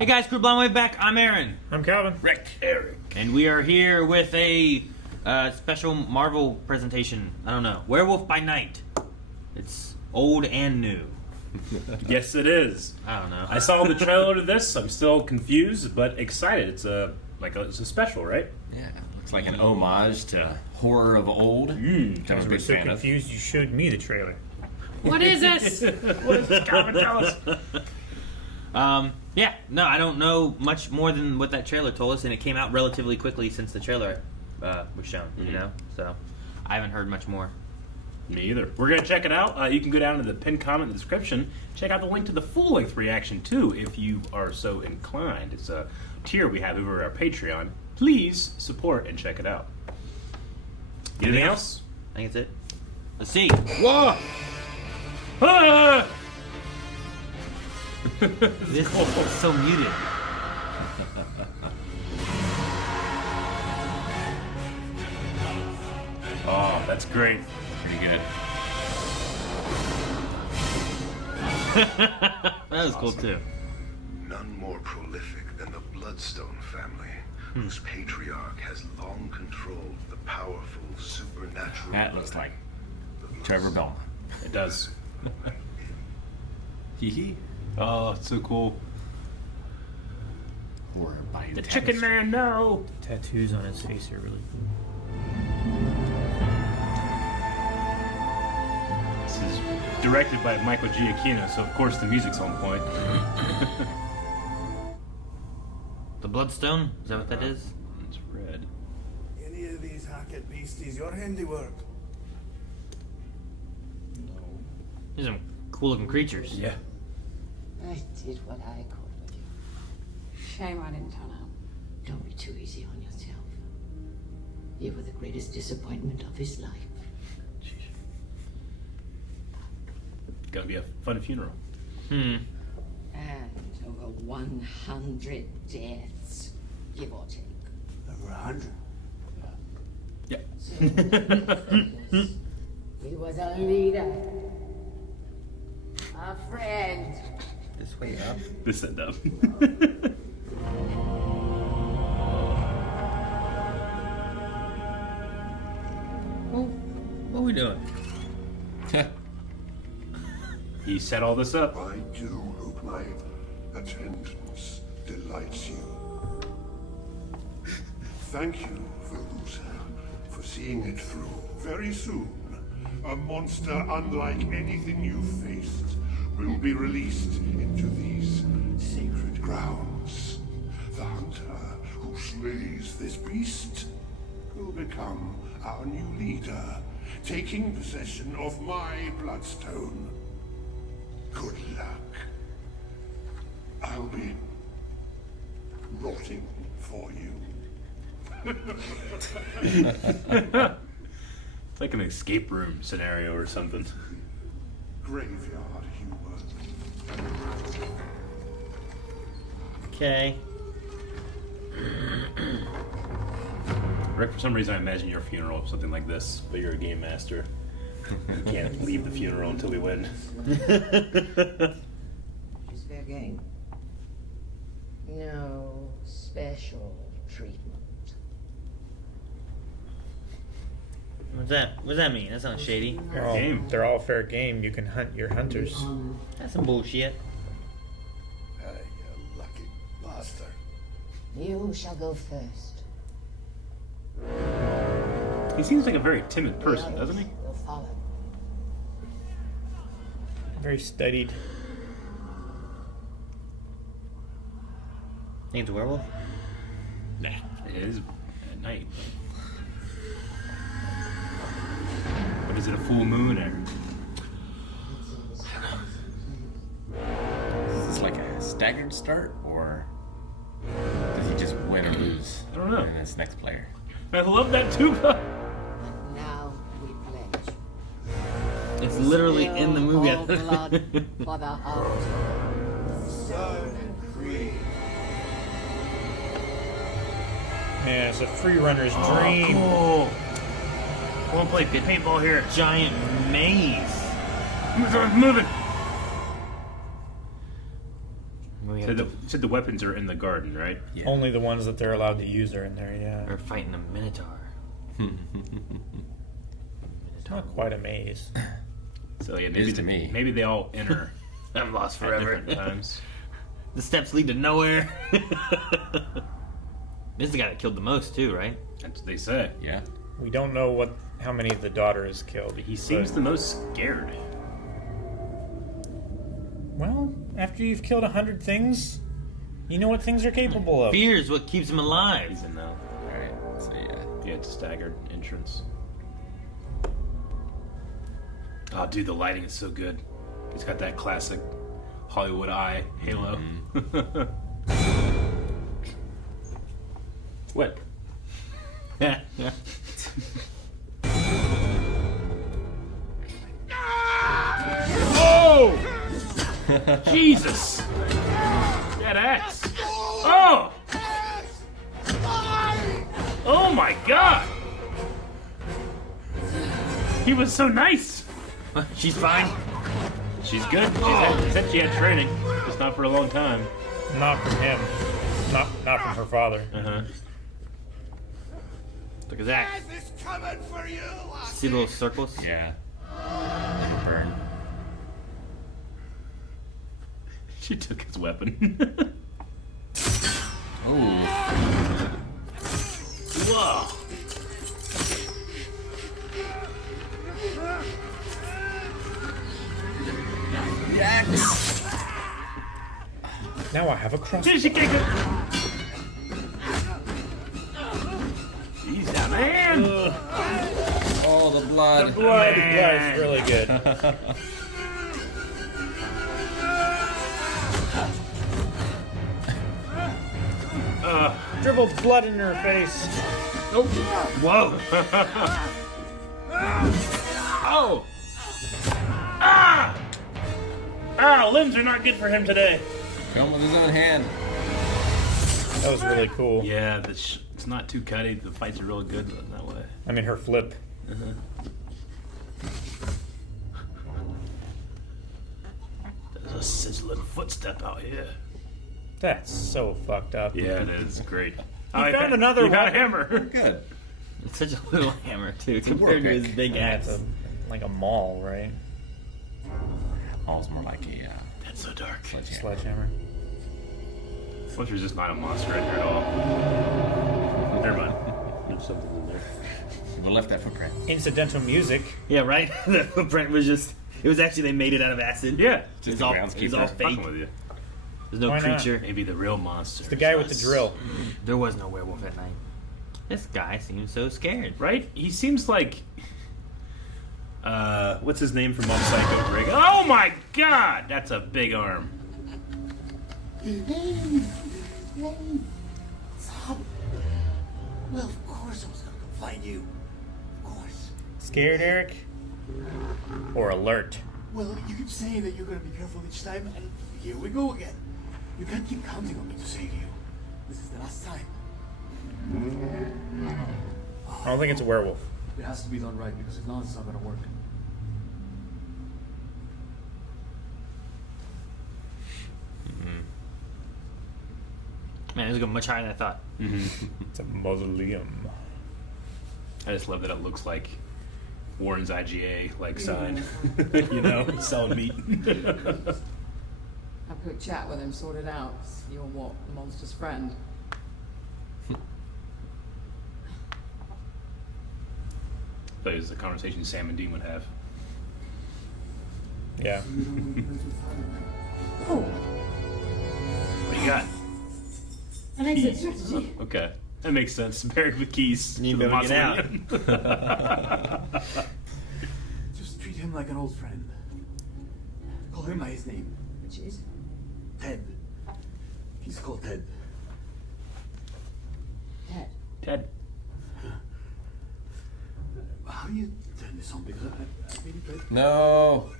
Hey guys, Crew Blind Wave back. I'm Aaron. I'm Calvin. Rick. Eric. And we are here with a special Marvel presentation. I don't know. Werewolf by Night. It's old and new. Yes, it is. I don't know. I saw the trailer to this. I'm still confused, but excited. It's a special, right? Yeah, looks like an homage to horror of old. Mm. I was a big So fan of. confused, you showed me the trailer. What is this? What is this? Calvin, tell us. Yeah, no, I don't know much more than what that trailer told us, and it came out relatively quickly since the trailer was shown, you know? So, I haven't heard much more. Me either. We're going to check it out. You can go down to the pinned comment in the description. Check out the link to the full-length reaction, too, if you are so inclined. It's a tier we have over our Patreon. Please support and check it out. Anything else? I think it's it. Let's see. Whoa! Ah! This is so muted. Oh, that's great. Pretty good. That was cool, too. None more prolific than the Bloodstone family, whose patriarch has long controlled the powerful supernatural. That looks like Trevor Belmont. It does. Hee hee. Oh, it's so cool. Horror by The tapestry. Chicken Man, no! Tattoos on his face are really cool. This is directed by Michael Giacchino, so of course the music's on point. The Bloodstone? Is that what that is? It's red. Any of these hackett beasties your handiwork? These are some cool-looking creatures. Yeah. I did what I could with you. Shame I didn't turn out. Don't be too easy on yourself. You were the greatest disappointment of his life. Gonna be a fun funeral. And over 100 deaths, give or take. Over 100. Yeah. He was a leader. A friend. This way up. This end up. What are we doing? He set all this up. I do hope my attendance delights you. Thank you, Verusa, for seeing it through. Very soon, a monster unlike anything you've faced will be released into these sacred grounds. The hunter who slays this beast will become our new leader, taking possession of my bloodstone. Good luck. I'll be rotting for you. It's like an escape room scenario or something. Graveyard humor. Okay. Rick, for some reason I imagine your funeral something like this, but you're a game master. You can't leave the funeral until we win. It's fair game. No special treatment. What's that? What does that mean? That sounds shady. They're all, game. they're all fair game. You can hunt your hunters. That's some bullshit. You lucky bastard. You shall go first. He seems like a very timid The person, others doesn't he? will follow. Very studied. Think it's a werewolf? Nah, it is at night. But is it a full moon or? Is this like a staggered start, or does he just win or lose? I don't know. In this next player. I love that tuba. And now we pledge. It's literally in the movie. All blood for the heart. Man, it's a free runner's dream. Cool. I want to play paintball here. Giant maze. It's moving. We said the weapons are in the garden, right? Yeah. Only the ones that they're allowed to use are in there, yeah. We're fighting a minotaur. It's not quite a maze. So yeah, It maybe is to me. maybe they all enter I'm lost at forever. different times. The steps lead to nowhere. This is the guy that killed the most too, right? That's what they say. Yeah. We don't know how many of the daughters killed. He seems but- the most scared. Well, after you've killed 100 things, you know what things are capable of. Fear is what keeps him alive. He's a no. Alright. So yeah. Yeah, it's a staggered entrance. Oh, dude, the lighting is so good. He's got that classic Hollywood eye halo. What? Oh! Jesus! That axe! Oh! Oh my God! He was so nice. She's fine. She's good. She said she had training, just not for a long time. Not from him. Not from her father. Look at that. It's coming for you! See the little circles? Yeah. It'll burn. She took his weapon. Oh. Whoa! The axe. Now I have a cross. Did she kick him? He's down the hand. Oh, the blood. Blood is really good. Dribbled blood in her face. Whoa! Oh! Ah! Ah! Limbs are not good for him today. Film with his own hand. That was really cool. Yeah, it's not too cutty. The fights are really good in that way. I mean, her flip. There's a sizzling footstep out here. That's so fucked up. Yeah, it is great. He found another He found a weapon. hammer. Good. It's such a little hammer too, compared war to his pick. big Yeah, axe. it's like a maul, right? All's more like a That's so dark. sledgehammer. Sledgehammer. What if there's just not a monster in here at all? Never mind. There's something in there. We left that footprint. Incidental music. Yeah, right. The footprint was just. It was actually they made it out of acid. Yeah. Just It's the all, groundskeeper. it's all Fucking fake. with you. There's no Why not? creature. Maybe the real monster. The guy with the drill. There was no werewolf at night. This guy seems so scared. Right? He seems like. What's his name from Mob Psycho? Greg? Oh my God! That's a big arm. Stop. Well, of course I was gonna come find you. Of course. Scared, Eric? Or alert? Well, you keep saying that you're gonna be careful each time, and here we go again. You can't keep counting on me to save you. This is the last time. I don't think it's a werewolf. It has to be done right, because if not, it's not gonna work. Man, it was going much higher than I thought. It's a mausoleum. I just love that it looks like Warren's IGA like sign. You know, selling meat. Have a quick chat with him, sort it out. You're what? The monster's friend. That is the conversation Sam and Dean would have. Yeah. What do you got? An exit strategy. Okay. That makes sense. Buried with keys. Need to the to get out. mausoleum. Just treat him like an old friend. Call him by his name. Which is? Ted. He's called Ted. Ted. Ted. How do you turn this on? Because I really tried. No.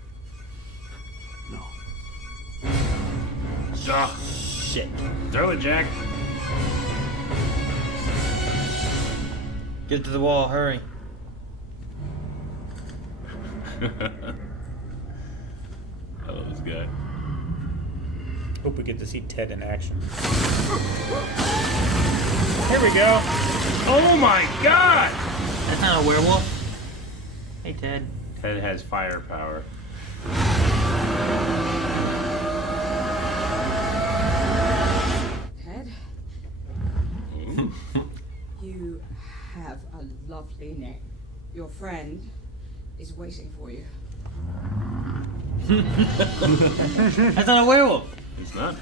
No. Oh, Shit. throw it, Jack. Get to the wall, hurry. I love this guy. Hope we get to see Ted in action. Here we go. Oh my god! That's not a werewolf. Hey, Ted. Ted has firepower. Ted? You have a lovely name. Your friend is waiting for you. That's not a werewolf. It's not.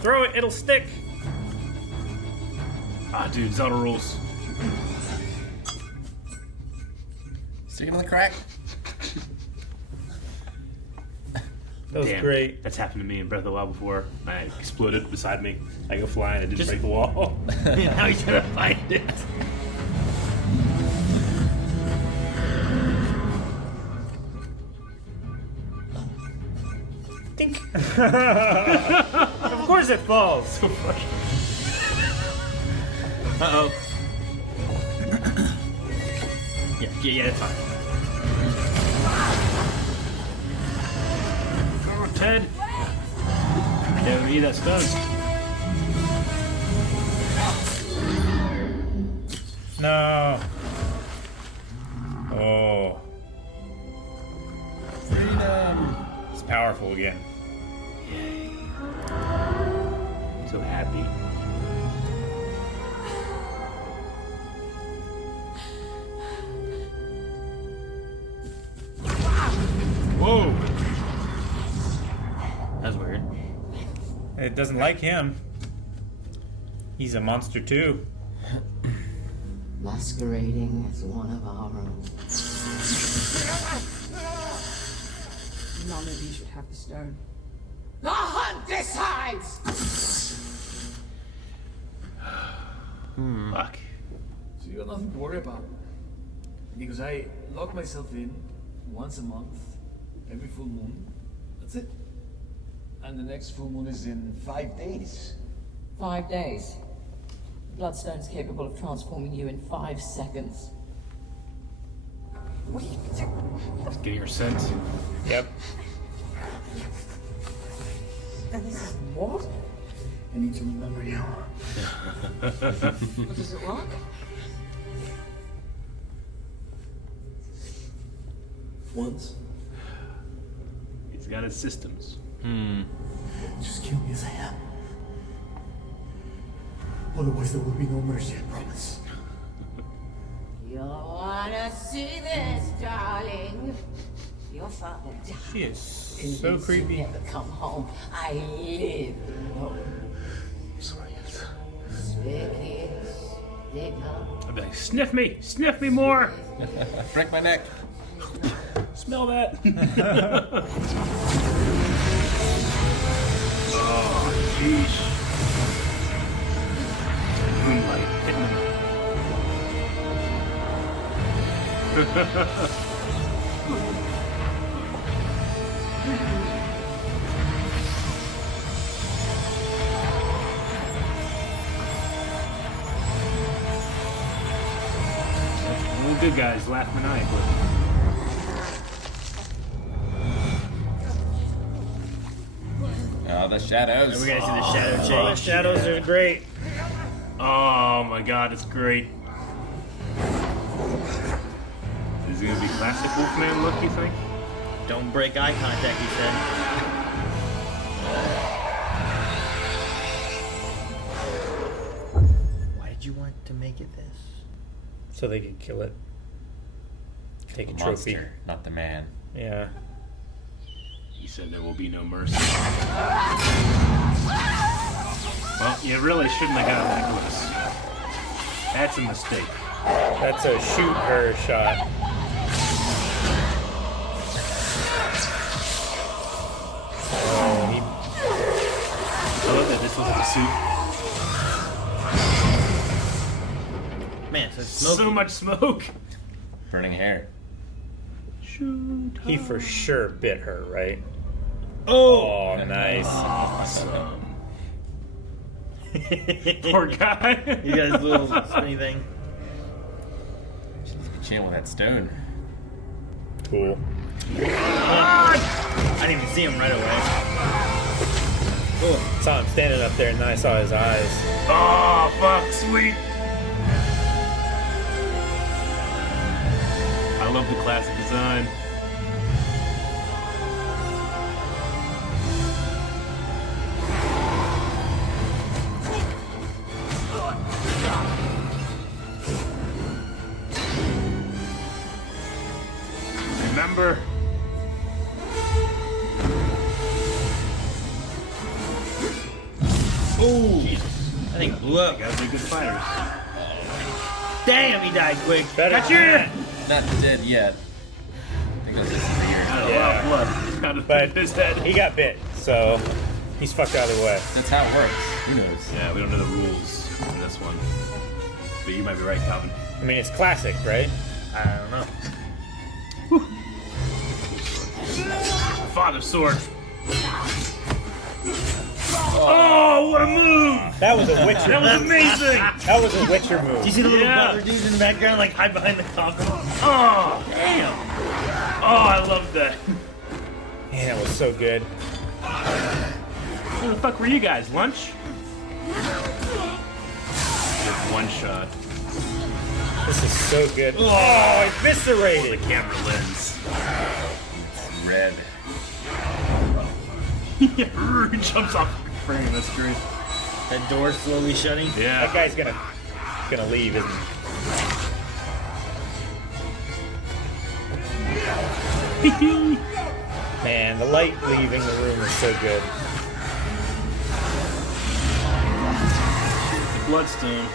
Throw it, it'll stick. Ah, dude, Zelda rules. Stick it in the crack. That was Damn, great. That's happened to me in Breath of the Wild before. I exploded beside me. I go flying and just break the wall. Now he's gonna find it. Dink. Of course it falls. So frustrating. Uh-oh. Yeah, it's fine. Oh, Ted. Yeah, we need that stone. No. Oh. Freedom. It's powerful again. So happy. Whoa! That's weird. It doesn't like him. He's a monster too. Masquerading as one of our own. None of you should have the stone. The hunt decides! Fuck. So you got nothing to worry about. Because I lock myself in once a month, every full moon. That's it. And the next full moon is in 5 days. 5 days. The Bloodstone's capable of transforming you in 5 seconds. Just getting your sense. Yep. What? I need to remember you. Does it work? Once. He's got his systems. Just kill me as I am. Otherwise there will be no mercy, I promise. You wanna see this, darling? Your father died. She is And so he creepy. never come home. I live alone. Sorry, Elsa. Spirits, they come. I'd be like, sniff me more! Break my neck. Smell that! Oh, jeez. Moonlight hitting All good guys laugh maniacally. Oh, the shadows. And we're gonna see the shadow Oh, the change. shadows are great. Oh my god, it's great. Is it gonna be classic Wolfman look, you think? Don't break eye contact, he said. Why did you want to make it this? So they could kill it. Take a The trophy. monster, not the man. Yeah. He said there will be no mercy. Well, you really shouldn't have gotten that close. That's a mistake. That's a shoot her shot. Oh, he I love that this was a suit. Man, so smoky. So much smoke. Burning hair. He for sure bit her, right? Oh! Oh, nice. Awesome. Poor guy. You got his little spinny thing. Should be chilling with that stone. Cool. Ah! I didn't even see him right away. Oh, saw him standing up there, and then I saw his eyes. Oh, fuck, sweet. I love the classic design. Remember? Ooh, that thing blew up. You guys are good fighters. Damn, he died quick. Got you! Not dead yet. I think it was just 3 years. Got a lot of blood. Out of But his head. he got bit, so he's fucked either way. That's how it works. Who knows? Yeah, we don't know the rules in this one. But you might be right, Calvin. I mean, it's classic, right? I don't know. Father's sword. Oh, what a move! That was a Witcher. That was amazing! That was a Witcher move. Do you see the little Yeah. butler dudes in the background, like hide behind the coffin? Oh, damn! Oh, I love that. Man, that was so good. Where the fuck were you guys? Lunch? Just one shot. This is so good. Oh, eviscerated. The camera lens. It's red. He jumps off the frame. That's great. That door slowly shutting. Yeah. That guy's gonna leave, isn't he? Man, the light leaving the room is so good. The bloodstone.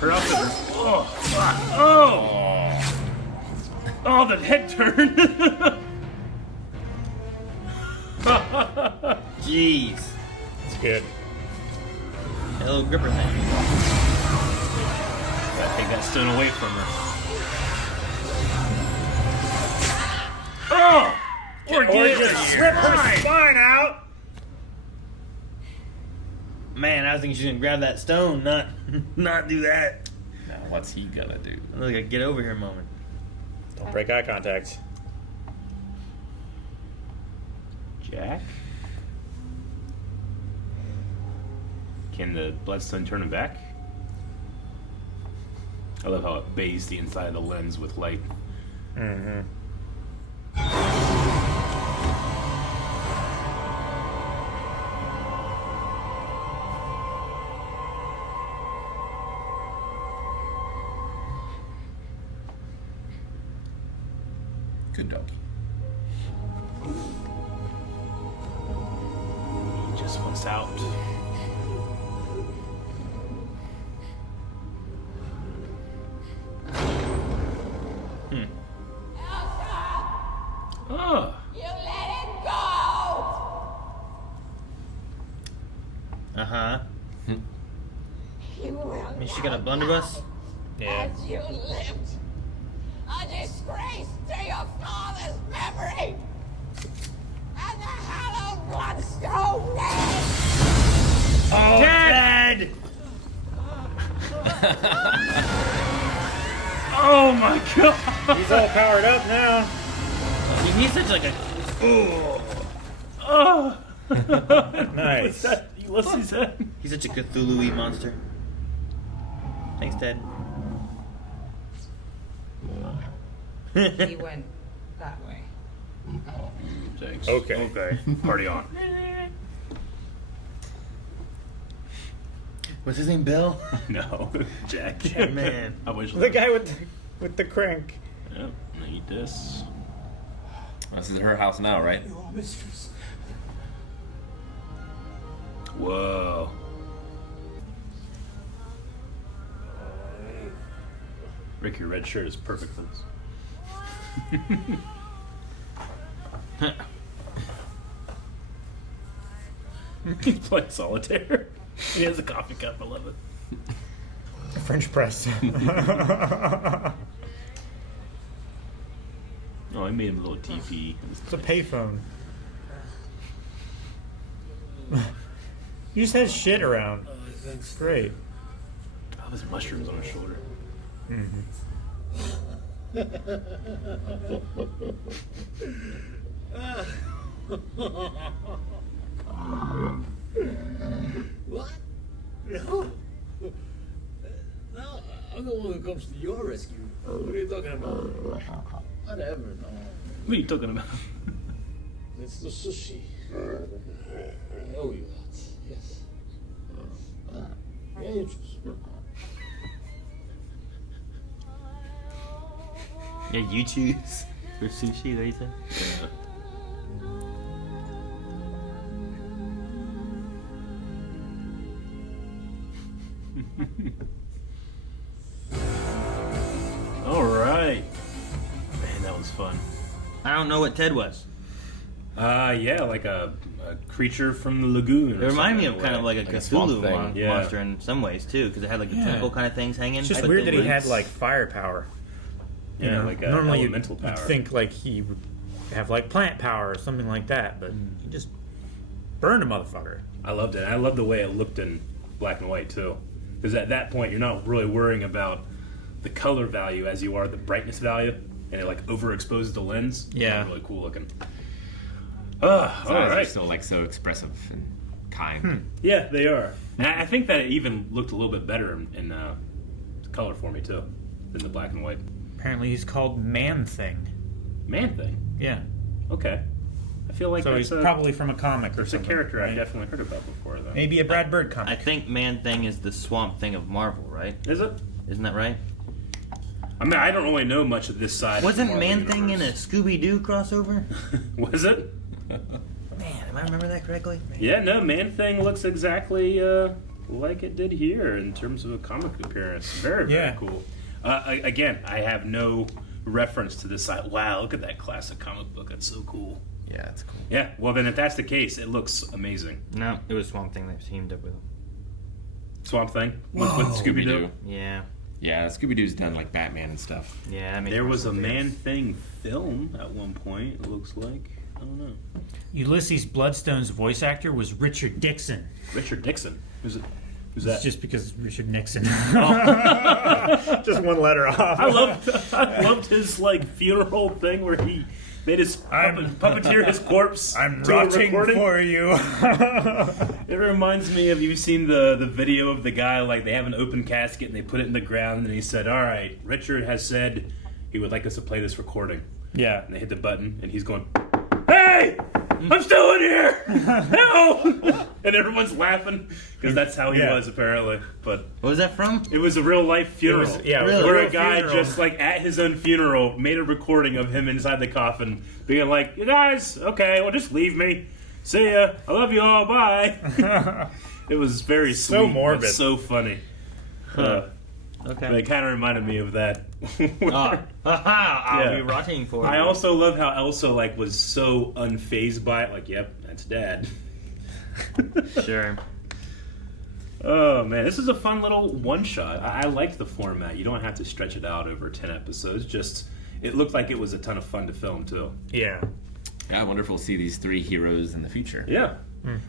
Her outfit. Oh, fuck. Oh! Oh, that head turn. Jeez. It's good. That little gripper thing. Gotta take that stone away from her. Oh! Or just rip her spine out. Man, I was thinking she's gonna grab that stone, not do that. Now, what's he gonna do? Like a get over here moment. Don't break eye contact. Jack? Can the bloodstone turn him back? I love how it bathes the inside of the lens with light. Mm-hmm. Good doggy. He just wants out. Oh. You let it go! Uh-huh. You will I mean, she got a blunderbuss? Yeah. as you lived. A disgrace to your father's memory! And the hallowed bloodstone name! Oh, Dad! Oh my god! He's all powered up now. He's such like a... Oh! Nice. He lost his head. He's such a Cthulhu-y monster. Thanks, Dad. He went that way. Thanks. Okay. Okay. Party on. What's his name, Bill? No. Jack. Man. I wish. The guy with the crank. Yep. Eat this. This is her house now, right? Your mistress. Whoa. Rick, your red shirt is perfect for this. He's playing solitaire. He has a coffee cup. I love it. French press. Oh, I made him a little TP. It's a payphone. He just has shit around. Thanks. Great. Oh, there's mushrooms on his shoulder. What? No. No, I'm the one who comes to your rescue. What are you talking about? Whatever, no. What are you talking about? It's the sushi. I owe you that. Yes. Yeah, you choose. Yeah, you choose for sushi. What do you say? All right. Man, that was fun. I don't know what Ted was. Yeah, like a creature from the lagoon. It reminded me of kind of like a Like a swamp Cthulhu thing. Yeah. monster in some ways too, because it had like the Yeah. tentacle kind of things hanging. It's just but weird the that he had roots- like firepower. You Yeah, know, like a normally elemental you'd power. think like he would have like plant power or something like that, but he just burned a motherfucker. I loved it. I loved the way it looked in black and white too, because at that point you're not really worrying about the color value as you are the brightness value, and it like overexposes the lens. Yeah. Really cool looking. His All eyes are right. still like so expressive and kind. Yeah, they are. And I think that it even looked a little bit better in color for me too than the black and white. Apparently he's called Man Thing. Man thing. Yeah. Okay. I feel like So that's he's probably from a comic or it's a something. character right? I've definitely heard about before though. Maybe a Brad Bird I comic. think Man Thing is the Swamp Thing of Marvel, right? Is it? Isn't that right? I mean, I don't really know much of this side. Wasn't of the Marvel Man Thing in a universe. Scooby Doo crossover? Was it? Man, am I remember that correctly? Yeah, no, Man Thing looks exactly like it did here in terms of a comic appearance. Very, very Yeah. cool. Again, I have no reference to this side. Wow, look at that classic comic book. That's so cool. Yeah, it's cool. Yeah, well then if that's the case, it looks amazing. No, it was Swamp Thing that teamed up with him. Swamp Thing with Scooby-Doo. Yeah, Yeah, Scooby-Doo's done like Batman and stuff. yeah. That makes There more was a sense. Man Thing film at one point, it looks like. I don't know. Ulysses Bloodstone's voice actor was Richard Dixon. Richard Dixon. Who's it? Who's It's that? just because Richard Nixon. Oh. Just one letter off. I loved his like funeral thing where he made his puppeteer his corpse. I'm to a rotting recording. for you. It reminds me of, you've seen the video of the guy, like they have an open casket and they put it in the ground and he said, all right, Richard has said he would like us to play this recording. Yeah. And they hit the button and he's going, hey, I'm still in here. Help! And everyone's laughing because that's how he Yeah. was apparently. But What was that from? it was a real life funeral. It was a Where real a guy funeral. just like at his own funeral made a recording of him inside the coffin being like, you guys, okay, well just leave me. See ya. I love you all. Bye. It was very sweet. So but morbid. so funny. Okay. It kind of reminded me of that. I'll Yeah. be rotting for I you. also love how Elsa like was so unfazed by it. Like, yep, that's Dad. Sure. Oh man, this is a fun little one shot. I liked the format. You don't have to stretch it out over 10 episodes. Just it looked like it was a ton of fun to film too. Yeah. Yeah, I wonder if we'll see these three heroes in the future. Yeah.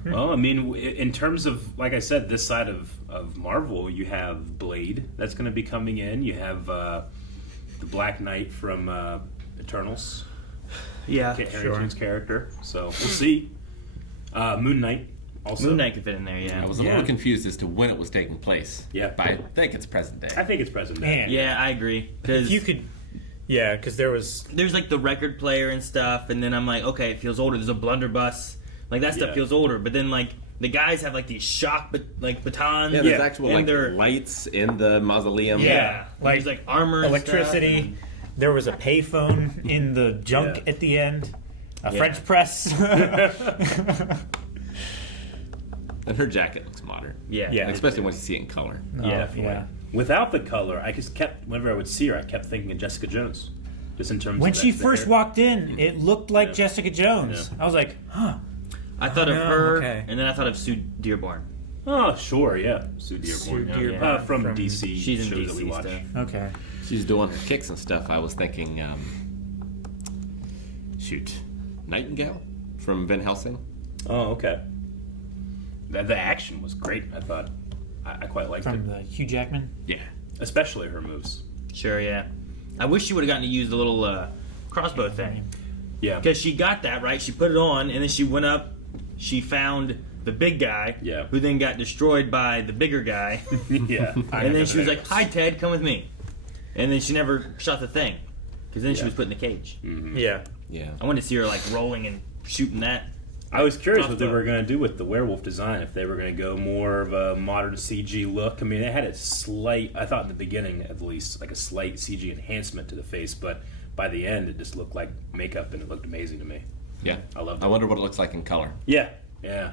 Well, I mean, in terms of, like I said, this side of Marvel, you have Blade that's going to be coming in. You have the Black Knight from Eternals. Yeah. Kit Harington's character. So we'll see. Moon Knight also. Moon Knight could fit in there. Yeah. I was a little confused as to when it was taking place. Yeah. But I think it's present day. I think it's present day. Man. Yeah, I agree. Because If you could. Yeah, because there was. there's like the record player and stuff, and then I'm like, okay, it feels older. There's a blunderbuss. Like that stuff Yeah. feels older. But then like the guys have like these shock batons. Yeah, there's Yeah. actual And like they're- lights in the mausoleum. Yeah. Like There's like armor and electricity. There was a payphone in the junk Yeah. at the end. A Yeah. French press. And her jacket looks modern. Yeah. Yeah. Especially once you see it in color. Yeah, yeah. Without the color, I just kept, whenever I would see her, I kept thinking of Jessica Jones. Just in terms When of she the first hair. walked in, it looked like Yeah. Jessica Jones. Yeah. I was like, huh. I thought of Oh, her, okay. and then I thought of Sue Dearborn. Oh, sure, yeah. Sue Dearborn. Sue yeah. Dearborn From from- DC She's in shows that we DC watch. stuff. Okay. She's doing her kicks and stuff. I was thinking, Nightingale from Van Helsing. Oh, okay. The action was great. I thought I quite liked From it, the Hugh Jackman. Yeah. especially her moves. Sure, yeah. I wish she would have gotten to use the little crossbow thing. Yeah, Because she got that, right? She put it on, and then she went up, she found the big guy, Yeah. who then got destroyed by the bigger guy. yeah. And then she was like, "Hi, Ted, come with me." And then she never shot the thing. Because then she was put in the cage. Yeah. Yeah. I wanted to see her, like, rolling and shooting that. I was curious what they Crossbow. were going to do with the werewolf design, if they were going to go more of a modern CG look. I mean, it had a slight, I thought in the beginning at least, like a slight CG enhancement to the face, but by the end it just looked like makeup and it looked amazing to me. Yeah. I loved it. I wonder what it looks like in color. Yeah, yeah.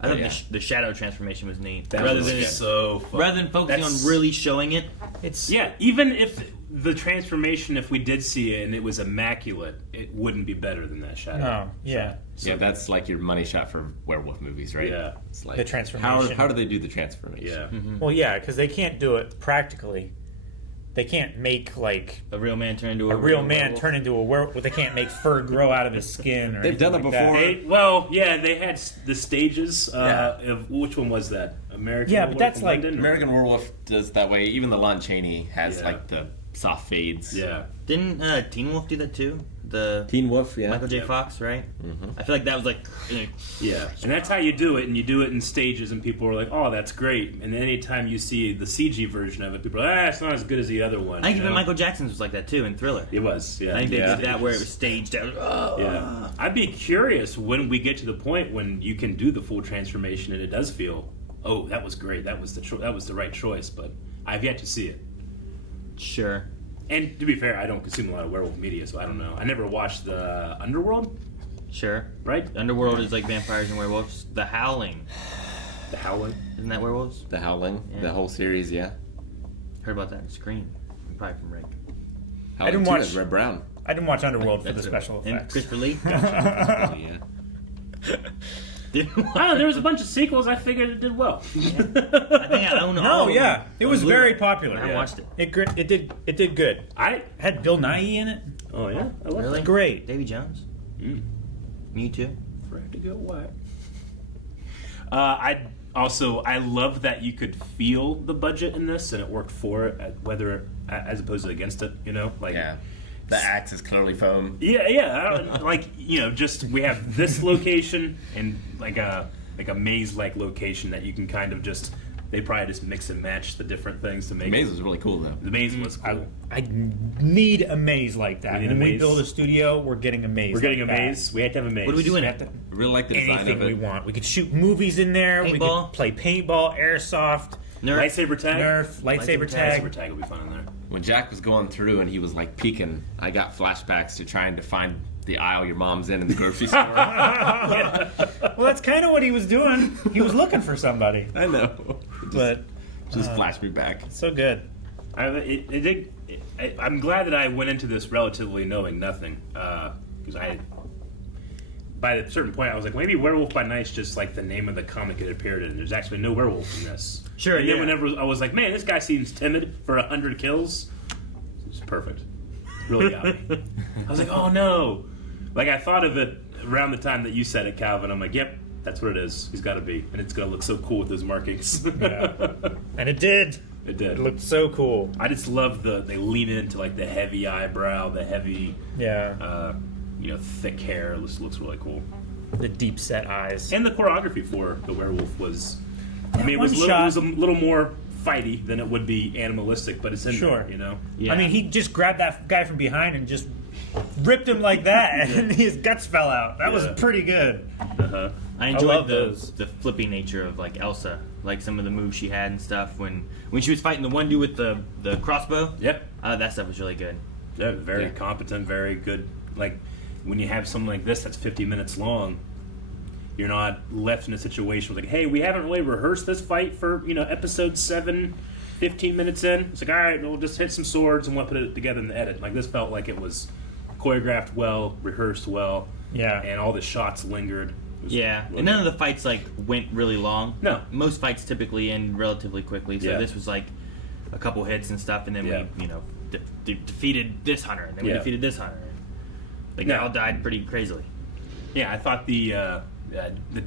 I thought Yeah. the shadow transformation was neat. That rather was than so fun. rather than focusing That's- on really showing it. It's Yeah, even if the transformation, if we did see it and it was immaculate, it wouldn't be better than that shadow. no, yeah. Yeah, that's like your money shot for werewolf movies, right? Yeah. It's like The transformation. How do they do the transformation? Yeah. Well, yeah, because they can't do it practically. They can't make like A real man turn into a real man werewolf. turn into a werewolf. They can't make fur grow out of his skin. Or They've done anything it like that. before. Well, yeah, they had the stages Yeah. of which one was that? American. Yeah, but Werewolf that's in like- London, or- American Werewolf does that way. Even the Lon Chaney has Yeah. like the soft fades. Yeah. Didn't Teen Wolf do that too? The Teen Wolf, yeah. Michael J. Yeah. Fox, right? I feel like that was like, Yeah, and that's how you do it, and you do it in stages, and people are like, "Oh, that's great." And then anytime you see the CG version of it, people are like, it's not as good as the other one. I think you even know? Michael Jackson's was like that too in Thriller. It was, yeah. I think they Yeah. did that where it was staged out. Yeah, I'd be curious when we get to the point when you can do the full transformation, and it does feel, oh, that was great. That was that was the right choice, but I've yet to see it. Sure. And to be fair, I don't consume a lot of werewolf media, so I don't know. I never watched the Underworld, Sure. right? Underworld is like vampires and werewolves. The Howling. The Howling. Isn't that werewolves? The Howling, Yeah. the whole series, yeah. Heard about that. Scream. Probably from Rick. Howling didn't 2 watch- has Red Brown. I didn't watch Underworld for the That's it. special And effects. Christopher Lee. Yeah. Didn't watch Oh, there was a bunch of sequels. I figured it did well. I think I own all No, of yeah, them. it was On Blu-ray. very popular. I haven't watched it. It did good. I. Had Bill Nye in it. Oh yeah, I love Really? that. Great. Davy Jones. Mm. Mewtwo. Afraid to go white. I love that you could feel the budget in this, and it worked for it, as opposed to against it. You know, like Yeah. The axe is clearly foam. yeah. I don't, like just we have this location and like a maze-like location that you can kind of just. They probably just mix and match the different things to make. The maze was really cool, though. The maze was cool. I need a maze like that. We need When a we maze. build a studio, we're getting a maze. We're getting like a that. maze. We have to have a maze. What are we doing? We have to- I really like the design anything of we it. want. We could shoot movies in there. We Paintball. could play paintball, airsoft, Nerf. Lightsaber tag. Nerf, lightsaber tag. Lightsaber tag will be fun in there. When Jack was going through and he was like peeking, I got flashbacks to trying to find the aisle your mom's in the grocery store. Well, that's kind of what he was doing. He was looking for somebody, I know. but Just flashed me back. so good. I'm glad that I went into this relatively knowing nothing, because by a certain point, I was like, maybe Werewolf by Night's just like the name of the comic it appeared in. There's actually no werewolf in this. Sure, And then yeah. whenever I was like, man, this guy seems timid for 100 kills. It's perfect. Really got me. I was like, oh no. Like I thought of it around the time that you said it, Calvin. I'm like, yep, that's what it is. He's got to be, and it's gonna look so cool with those markings. Yeah. And it did. It did. It looked so cool. I just love they lean into like the heavy eyebrow, the heavy, Yeah. thick hair. It looks really cool. The deep set eyes. And the choreography for the werewolf was, I mean, it was, one it was shot- a little more fighty than it would be animalistic, but it's in Sure. there, you know. Yeah. I mean, he just grabbed that guy from behind and just ripped him like that, and his guts fell out. That was Yeah. pretty good. Uh-huh. I enjoyed love the those. flippy nature of like Elsa, like some of the moves she had and stuff. When she was fighting the one dude with the crossbow, Yep. that stuff was really good. Yeah, very Yeah. competent, very good. Like when you have something like this that's 50 minutes long, you're not left in a situation like, hey, we haven't really rehearsed this fight for episode 7, 15 minutes in. It's like, all right, we'll just hit some swords and we'll put it together in the edit. Like this felt like it was choreographed well, rehearsed well, Yeah. and all the shots lingered. It was Yeah, really and none of good. the fights like went really long. No. Most fights typically end relatively quickly. So Yeah. this was like a couple hits and stuff, and then Yeah. we defeated this hunter, and then we Yeah. defeated this hunter. They Yeah. all died pretty crazily. Yeah, I thought the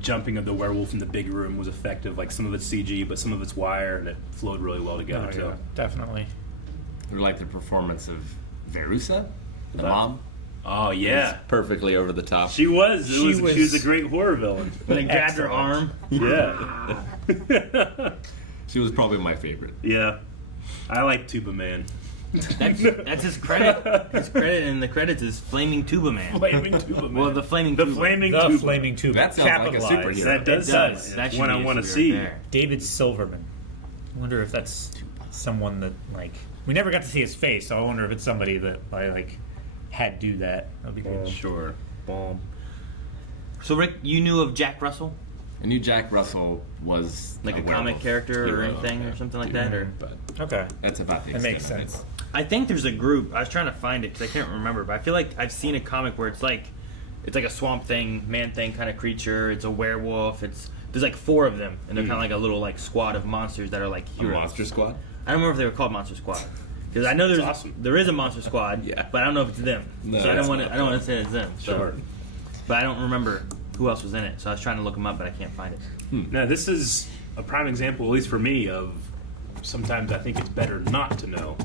jumping of the werewolf in the big room was effective. Like some of it's CG, but some of it's wire, and it flowed really well together too. Definitely. Or like the performance of Verusa, the That- mom. Oh yeah, Perfectly over the top. she was. She She was a great horror villain. When they grabbed her arm. Yeah, She was probably my favorite. yeah. I like Tuba Man. That's his credit. His credit in the credits is Flaming Tuba Man. Flaming Tuba Man. Well, the Flaming the Tuba. Flaming The Tuba. Flaming Tuba. That sounds like a Capitalized. superhero. That does It sound does. like That it's should one be I a want to superhero see. there. David Silverman. I wonder if that's someone that, like, we never got to see his face, so I wonder if it's somebody that I, like, had do that. That'd be good. Sure. Boom. So Rick, you knew of Jack Russell, I knew Jack Russell was like a werewolf comic character or hero, anything yeah. or something like that, or? But Okay. that's about the That makes extent of it. sense. I think there's a group. I was trying to find it because I can't remember, but I feel like I've seen a comic where it's like a Swamp Thing, Man Thing kind of creature. It's a werewolf. There's like 4 of them, and they're kind of like a little like squad of monsters that are like A heroes. Monster Squad? I don't remember if they were called Monster Squad because I know awesome. there is a Monster Squad, Yeah. but I don't know if it's them. No, so I that's don't want not to say it's them. So. Sure. But I don't remember who else was in it, so I was trying to look them up, but I can't find it. Now, this is a prime example, at least for me, of sometimes I think it's better not to know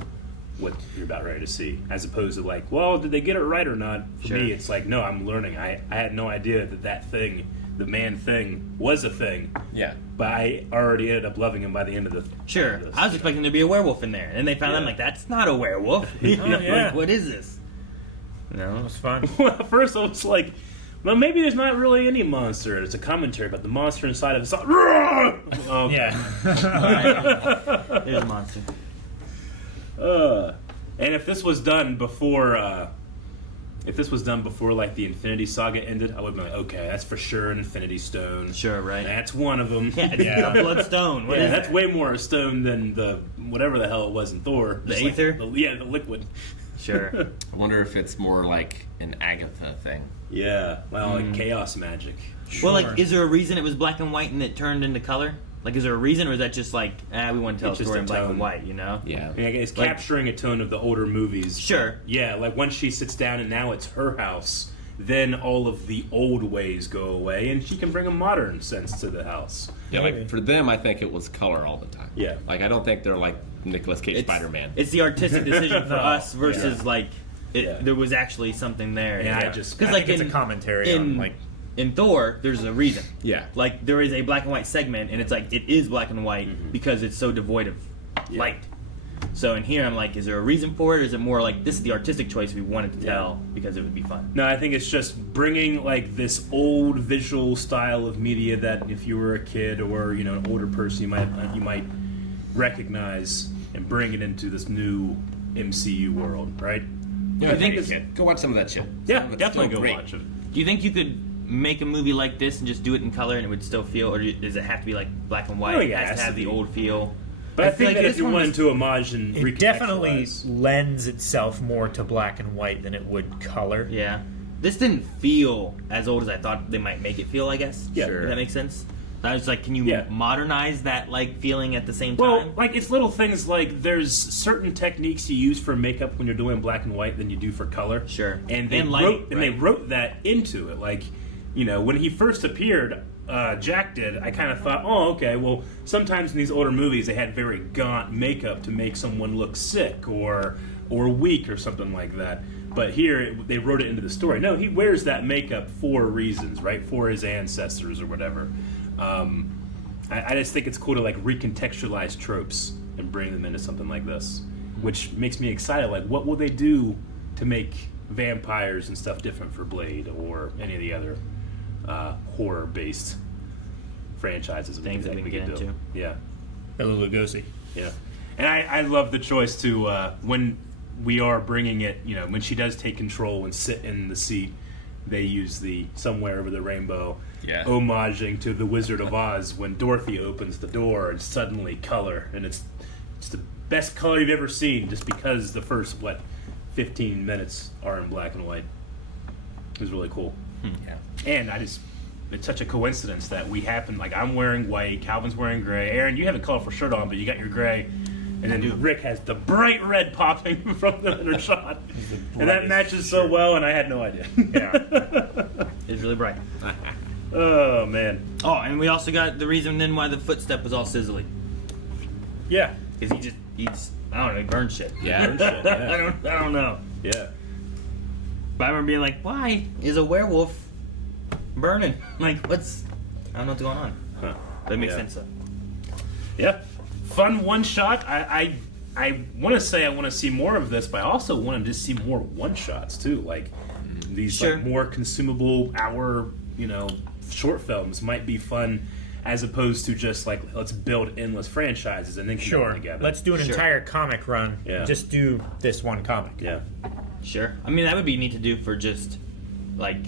what you're about ready to see, as opposed to like, well, did they get it right or not? For Sure. me, it's like, no, I'm learning. I had no idea that thing, the man thing, was a thing, Yeah. but I already ended up loving him by the end of the. Sure, of this. I was expecting there to be a werewolf in there, and they found out, I'm like, that's not a werewolf. You know, yeah. like, what is this? No. It was fun. Well, at first I was like, well, maybe there's not really any monster. It's a commentary about the monster inside of us. Okay. Yeah. There's a monster. And if this was done before, like the Infinity Saga ended, I would be like, okay, that's for sure an Infinity Stone. Sure, right. That's one of them. Yeah, it's Yeah. a bloodstone. What Yeah, is that's that? way more a stone than the whatever the hell it was in Thor. The Just like ether? the liquid. Sure. I wonder if it's more like an Agatha thing. Yeah, well, like chaos magic. Well, like, is there a reason it was black and white and it turned into color? Like, is there a reason, or is that just like, we want to tell a It's just story a in black tone. and white, you know? Yeah. I mean, I guess Like- capturing a tone of the older movies. Sure. Yeah, like once she sits down and now it's her house, then all of the old ways go away, and she can bring a modern sense to the house. Yeah, like for them, I think it was color all the time. Yeah. Like I don't think they're like Nicolas Cage It's, Spider-Man. It's the artistic decision for No. us versus, Yeah. like, Yeah. there was actually something there. And I Yeah. just- Because, I like, think it's a commentary on, like, in Thor, there's a reason. Yeah. Like, there is a black and white segment, and it's like, it is black and white because it's so devoid of light. So in here, I'm like, is there a reason for it, or is it more like, this is the artistic choice we wanted to tell because it would be fun? No, I think it's just bringing like this old visual style of media that if you were a kid or an older person, you might recognize and bring it into this new MCU world, right? Yeah, I think it's go watch some of that shit. yeah, Some of it's definitely still go great. watch it. Do you think you could make a movie like this and just do it in color and it would still feel, or does it have to be like black and white? Oh, It yeah, has it has to have to the be. old feel. But I feel think like that this if you're one wanting was- to homage and it definitely recontextualize- lends itself more to black and white than it would color. Yeah. This didn't feel as old as I thought they might make it feel, I guess. Yeah. Does that make sense? I was like, can you Yeah. modernize that like feeling at the same Well, time? like it's little things like there's certain techniques you use for makeup when you're doing black and white than you do for color. Sure. And they And lighting, they right. wrote that into it. Like, when he first appeared, Jack did. I kind of thought, oh, okay. Well, sometimes in these older movies they had very gaunt makeup to make someone look sick or weak or something like that. But here they wrote it into the story. No, he wears that makeup for reasons, right? For his ancestors or whatever. I just think it's cool to like recontextualize tropes and bring them into something like this, which makes me excited. Like, what will they do to make vampires and stuff different for Blade or any of the other horror-based franchises and Things that we can get do? into. Yeah, Bela Lugosi. yeah. And I love the choice to when we are bringing it. When she does take control and sit in the seat, they use the "Somewhere Over the Rainbow." Yeah. Homaging to the Wizard of Oz when Dorothy opens the door and suddenly color, and it's the best color you've ever seen just because the first 15 minutes are in black and white. It was really cool. Yeah. And it's such a coincidence that we happen, like I'm wearing white, Calvin's wearing gray, Aaron, you have a colorful shirt on, but you got your gray, and then Rick has the bright red popping from the other shot. And that matches so well, and I had no idea. Yeah. It's was really bright. Oh man. Oh, and we also got the reason then why the footstep was all sizzly. Yeah. Because I don't know, he burned shit. Yeah. Burn shit, yeah. I don't know. Yeah. But I remember being like, why is a werewolf burning? Like, I don't know what's going on. Huh. But it makes Yeah. sense though. Yeah. Fun one shot. I want to say I want to see more of this, but I also want to just see more one shots too. Like these Sure. like more consumable hour, short films might be fun as opposed to just like let's build endless franchises and then connect them Sure. together. Let's do an Sure. entire comic run. Yeah. Just do this one comic. Yeah. Sure. I mean, that would be neat to do for just, like,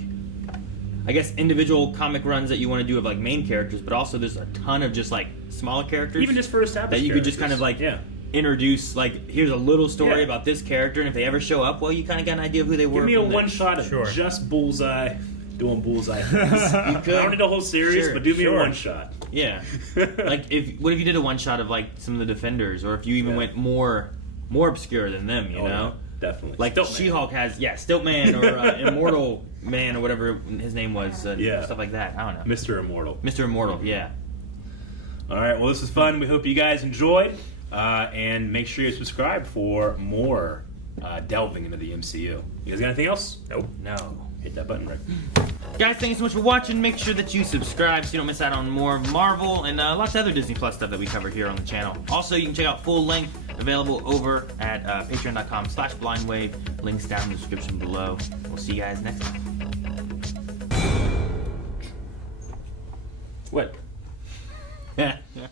I guess individual comic runs that you want to do of, like, main characters, but also there's a ton of just, like, smaller characters. Even just for established that you could just kind of, like, yeah. introduce, like, here's a little story Yeah. about this character, and if they ever show up, well, you kind of got an idea of who they were. Give me a from there. one shot of Sure. just Bullseye doing Bullseye things. You could. I don't need a whole series, Sure. but do me Sure. a one shot. Yeah. Like, what if you did a one shot of, like, some of the Defenders, or if you even Yeah. went more obscure than them, you Oh, know? yeah, definitely. Like Stiltman. She-Hulk has, Stiltman or Immortal Man or whatever his name was, Yeah. stuff like that. I don't know. Mr. Immortal. Mr. Immortal, yeah. All right, well, this was fun. We hope you guys enjoyed. And make sure you subscribe for more delving into the MCU. You guys got anything else? Nope. No. Hit that button, Rick. Guys, thank you so much for watching. Make sure that you subscribe so you don't miss out on more Marvel and lots of other Disney Plus stuff that we covered here on the channel. Also, you can check out full length available over at patreon.com/blindwave. Links down in the description below. We'll see you guys next time. What? Yeah.